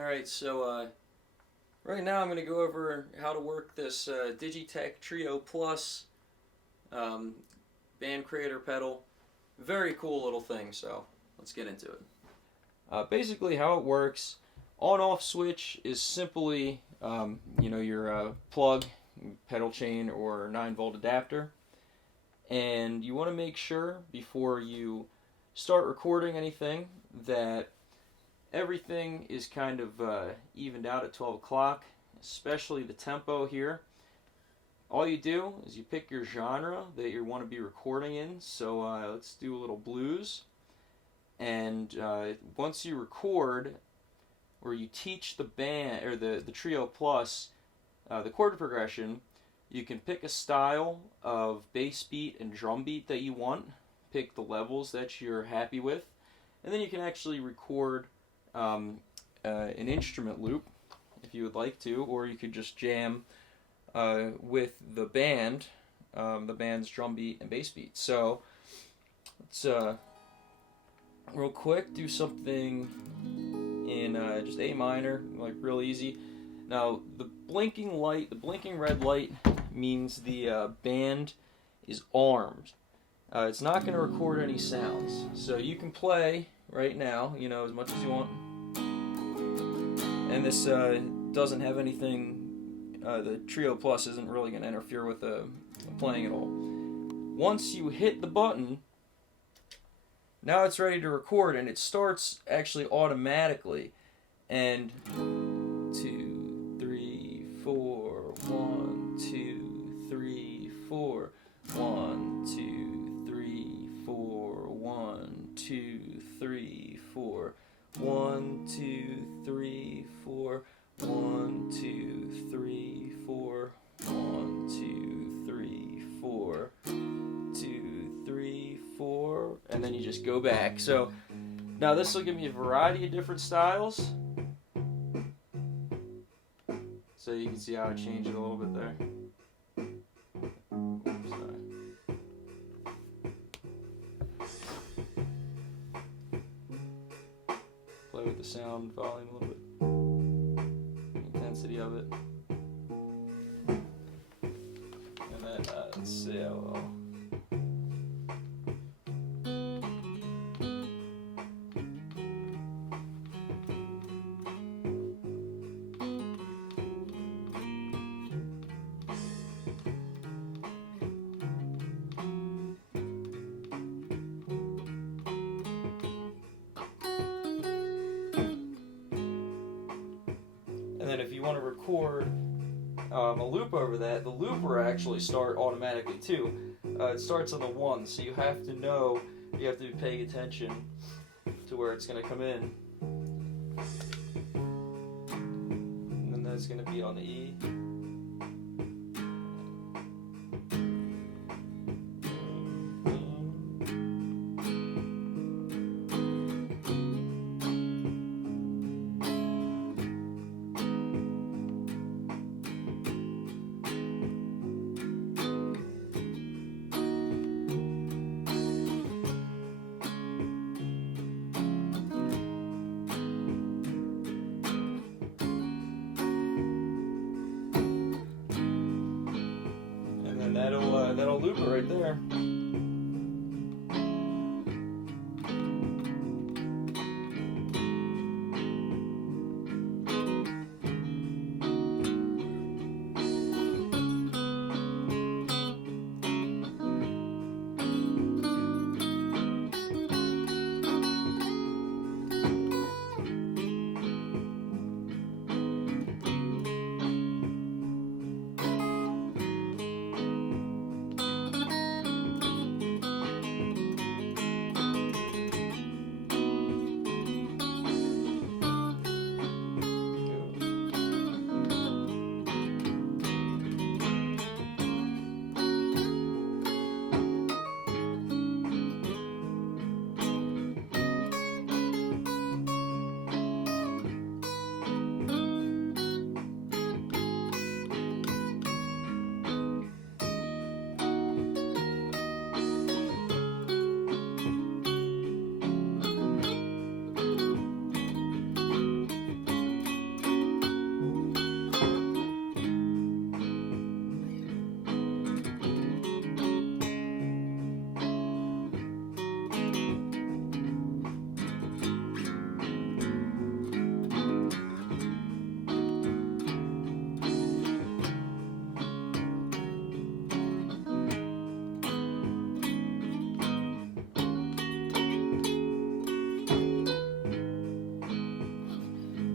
Alright, so right now I'm going to go over how to work this Digitech Trio Plus Band Creator pedal. Very cool little thing, so let's get into it. Basically how it works, on-off switch is simply your plug, pedal chain, or 9-volt adapter. And you want to make sure before you start recording anything that everything is kind of evened out at 12 o'clock, especially the tempo here. All you do is you pick your genre that you want to be recording in. So let's do a little blues. And once you record, or you teach the band, or the Trio Plus, the chord progression, you can pick a style of bass beat and drum beat that you want, pick the levels that you're happy with, and then you can actually record an instrument loop if you would like to, or you could just jam with the band's drum beat and bass beat. So let's real quick do something in just A minor, like real easy. Now the blinking red light means the band is armed. It's not going to record any sounds, so you can play right now, as much as you want. And this doesn't have anything, the Trio Plus isn't really going to interfere with the playing at all. Once you hit the button, now it's ready to record, and it starts actually automatically. And 2, 3, 4, 1, 2, 3, 4, 1, 2, 3, 4, 1, 2, 3, 4, 1, 2, 3, 4, 1, 2, 3, 4, 1, 2, 3, 4, 2, 3, 4, and then you just go back. So now this will give me a variety of different styles. So you can see how I changed it a little bit there. Oops, sorry. Play with the sound volume a little bit, the intensity of it, and then let's see how well. And then if you want to record a loop over that, the loop will actually start automatically too. It starts on the 1, so you have to know, you have to be paying attention to where it's going to come in. And then that's going to be on the E. That'll loop it right there.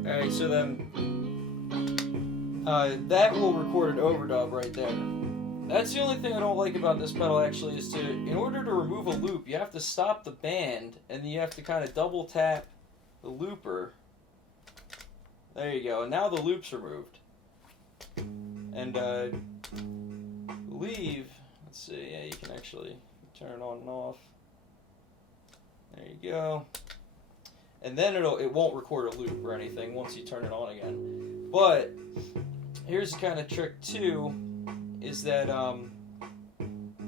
Alright, so then that will record an overdub right there. That's the only thing I don't like about this pedal, actually, is in order to remove a loop, you have to stop the band, and then you have to kind of double tap the looper. There you go, and now the loop's removed. And I believe, let's see, yeah, you can actually turn it on and off. There you go. And then it won't record a loop or anything once you turn it on again. But here's the kind of trick too, is that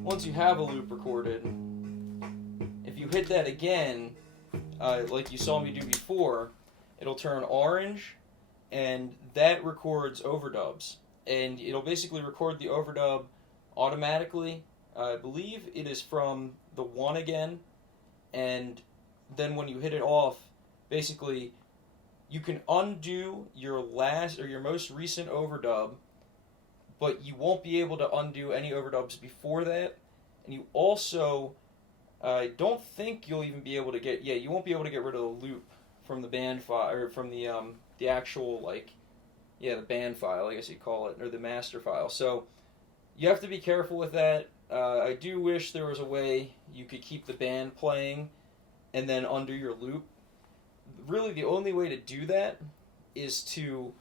once you have a loop recorded, if you hit that again, like you saw me do before, it'll turn orange, and that records overdubs. And it'll basically record the overdub automatically. I believe it is from the 1 again, and then when you hit it off, basically you can undo your last or your most recent overdub, but you won't be able to undo any overdubs before that. And you also, I don't think you'll even be able to get, you won't be able to get rid of the loop from the band file, or from the actual, like, the band file, I guess you'd call it, or the master file. So you have to be careful with that. I do wish there was a way you could keep the band playing and then undo your loop. Really, the only way to do that is to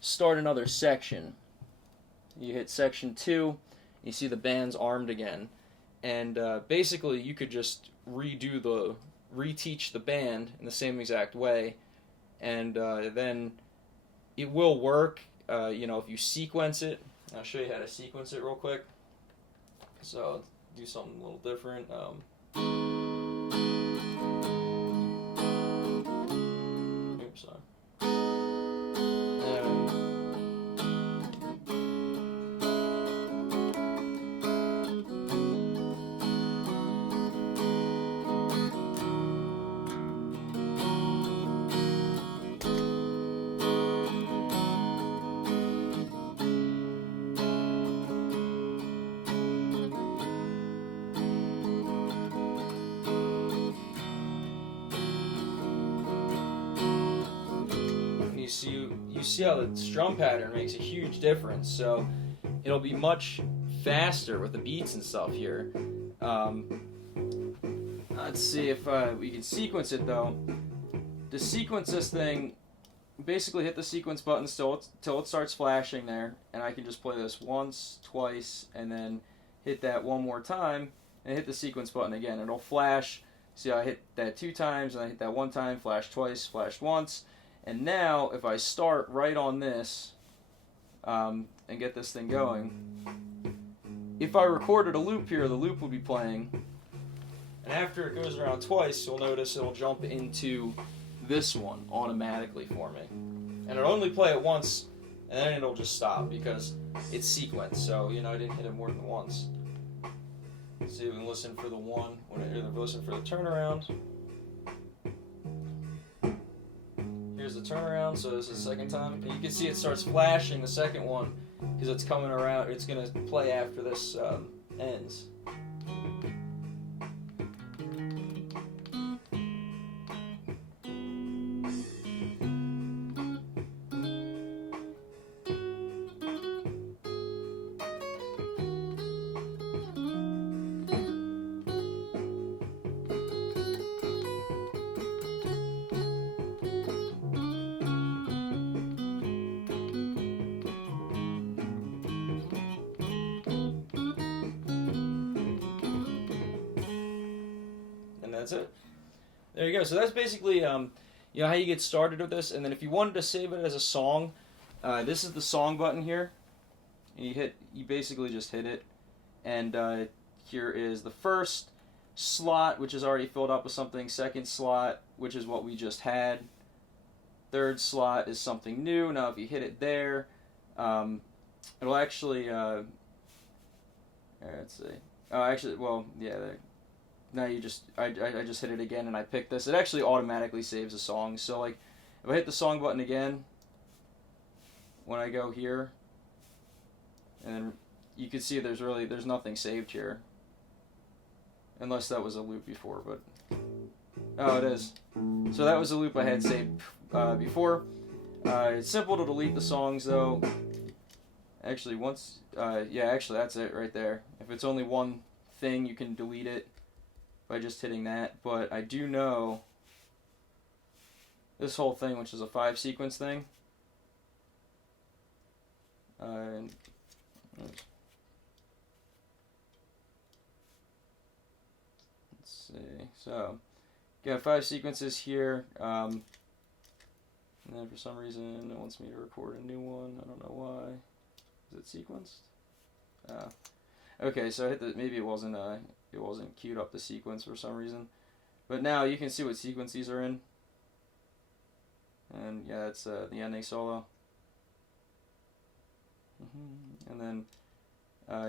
start another section. You hit section 2, you see the band's armed again, and basically you could just reteach the band in the same exact way, and then it will work. If you sequence it. I'll show you how to sequence it real quick. So I'll do something a little different. Oops, sorry. You see how the strum pattern makes a huge difference, so it'll be much faster with the beats and stuff here. Let's see if we can sequence it though. To sequence this thing, basically hit the sequence button till it starts flashing there, and I can just play this once, twice, and then hit that one more time, and hit the sequence button again. It'll flash. See, I hit that 2 times, and I hit that 1 time, flash twice, flash once. And now, if I start right on this and get this thing going, if I recorded a loop here, the loop would be playing. And after it goes around twice, you'll notice it'll jump into this one automatically for me. And it'll only play it once, and then it'll just stop because it's sequenced. So, I didn't hit it more than once. So you can listen for the one, listen for the turnaround. Here's the turnaround, so this is the second time. And you can see it starts flashing the second one because it's coming around. It's going to play after this ends. That's it. There you go. So that's basically how you get started with this. And then if you wanted to save it as a song, this is the song button here. And you basically just hit it, and here is the first slot, which is already filled up with something. Second slot, which is what we just had. Third slot is something new. Now if you hit it there, it'll actually let's see. Oh, actually, well, yeah. Now I just hit it again and I picked this. It actually automatically saves the song. So like, if I hit the song button again, when I go here, and then you can see there's nothing saved here, unless that was a loop before. But oh, it is. So that was a loop I had saved before. It's simple to delete the songs though. Actually, yeah, actually that's it right there. If it's only one thing, you can delete it by just hitting that. But I do know this whole thing, which is a 5 sequence thing. Let's see. So, got 5 sequences here. And then for some reason, it wants me to record a new one. I don't know why. Is it sequenced? Okay, so I hit the, maybe it wasn't queued up the sequence for some reason. But now you can see what sequence these are in. And yeah, it's the ending solo. And then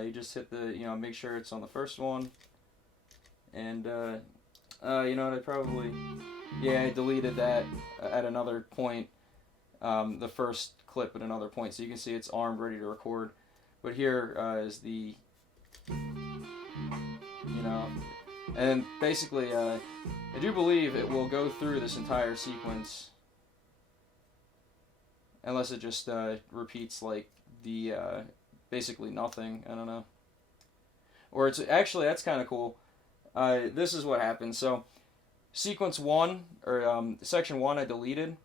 you just hit the, make sure it's on the first one. And you know what, I deleted that at another point. The first clip at another point, so you can see it's armed, ready to record. But here is the, and basically, I do believe it will go through this entire sequence, unless it just repeats like the basically nothing. I don't know. Or it's actually, that's kind of cool. This is what happens. So sequence 1 or section 1 I deleted,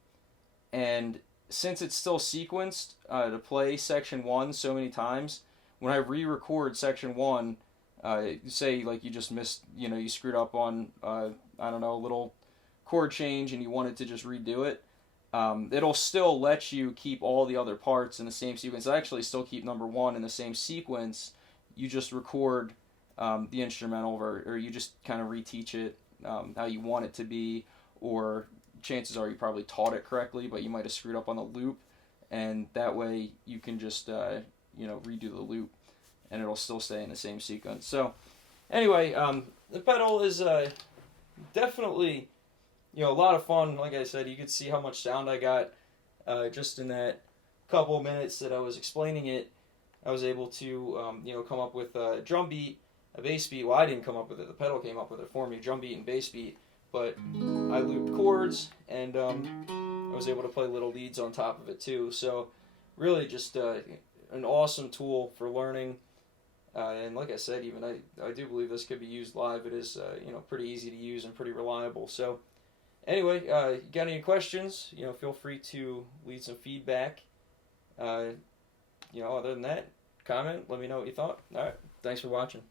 and since it's still sequenced to play section 1 so many times, when I re-record section 1, say like you just missed, you screwed up on, I don't know, a little chord change and you wanted to just redo it, it'll still let you keep all the other parts in the same sequence. I actually still keep number 1 in the same sequence. You just record the instrumental, or you just kind of reteach it how you want it to be, or chances are you probably taught it correctly, but you might have screwed up on the loop, and that way you can just redo the loop, and it'll still stay in the same sequence. So anyway, the pedal is definitely a lot of fun. Like I said, you could see how much sound I got just in that couple minutes that I was explaining it. I was able to come up with a drum beat, a bass beat. Well, I didn't come up with it. The pedal came up with it for me, drum beat and bass beat. But I looped chords, and I was able to play little leads on top of it too. So really just an awesome tool for learning. And like I said, even I do believe this could be used live. It is pretty easy to use and pretty reliable. So anyway, you got any questions? Feel free to leave some feedback. Other than that, comment. Let me know what you thought. All right, thanks for watching.